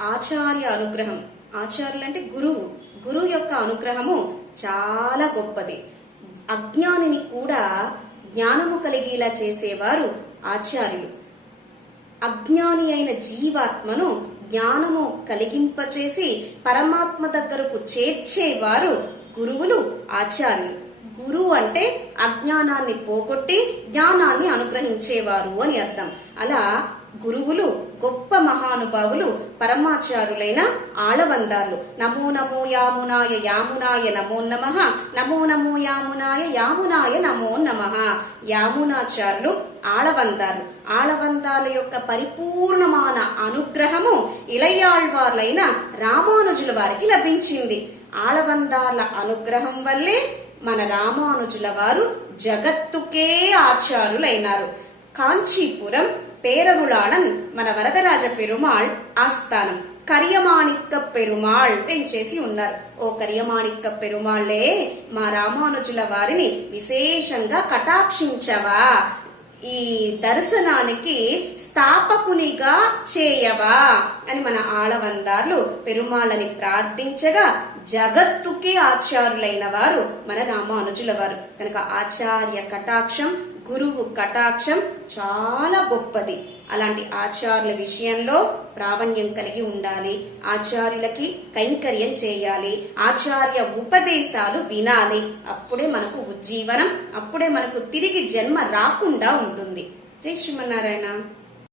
ఆచార్య అనుగ్రహం. ఆచార్యులు అంటే గురువు. గురువు యొక్క అనుగ్రహము చాలా గొప్పది. అజ్ఞానిని కూడా జ్ఞానము కలిగేలా చేసేవారు ఆచార్యులు. అజ్ఞాని అయిన జీవాత్మను జ్ఞానము కలిగింపచేసి పరమాత్మ దగ్గరకు చేర్చేవారు గురువులు ఆచార్యులు. గురువు అంటే అజ్ఞానాన్ని పోగొట్టి జ్ఞానాన్ని అనుగ్రహించేవారు అని అర్థం. అలా గురువులు గొప్ప మహానుభావులు పరమాచారులైన ఆళవందార్లు నమో నమో యామునాయ యామునాయ నమో నమ. నమో నమో యామునాయ యామునాయ నమో నమ. యామునాచారులు ఆళవందాలు. ఆళవందాల యొక్క పరిపూర్ణమాన అనుగ్రహము ఇళయాళ్వార్లైన రామానుజుల వారికి లభించింది. ఆళవందార్ల అనుగ్రహం వల్లే మన రామానుజుల వారు జగత్తుకే ఆచారులైనారు. కాంచీపురం పేరరుళాళన్ మన వరదరాజ పెరుమాళ్ ఆస్థానం కరియమాణిక్క పెరుమాళ్ పెంచేసి ఉన్నారు ఓ కరియమాణిక్క పెరుమాళ్ళే మా రామానుజుల వారిని విశేషంగా కటాక్షించవా ఈ దర్శనానికి స్థాపకునిగా చేయవా అని మన ఆళవందార్లు పెరుమాళ్ళని ప్రార్థించగా జగత్తుకే ఆచారులైన వారు మన రామానుజుల వారు కనుక ఆచార్య కటాక్షం గురువు కటాక్షం చాలా గొప్పది. అలాంటి ఆచార్యుల విషయంలో ప్రావణ్యం కలిగి ఉండాలి. ఆచార్యులకి కైంకర్యం చేయాలి. ఆచార్య ఉపదేశాలు వినాలి. అప్పుడే మనకు ఉజ్జీవనం అప్పుడే మనకు తిరిగి జన్మ రాకుండా ఉంటుంది. జై శ్రీమన్నారాయణ.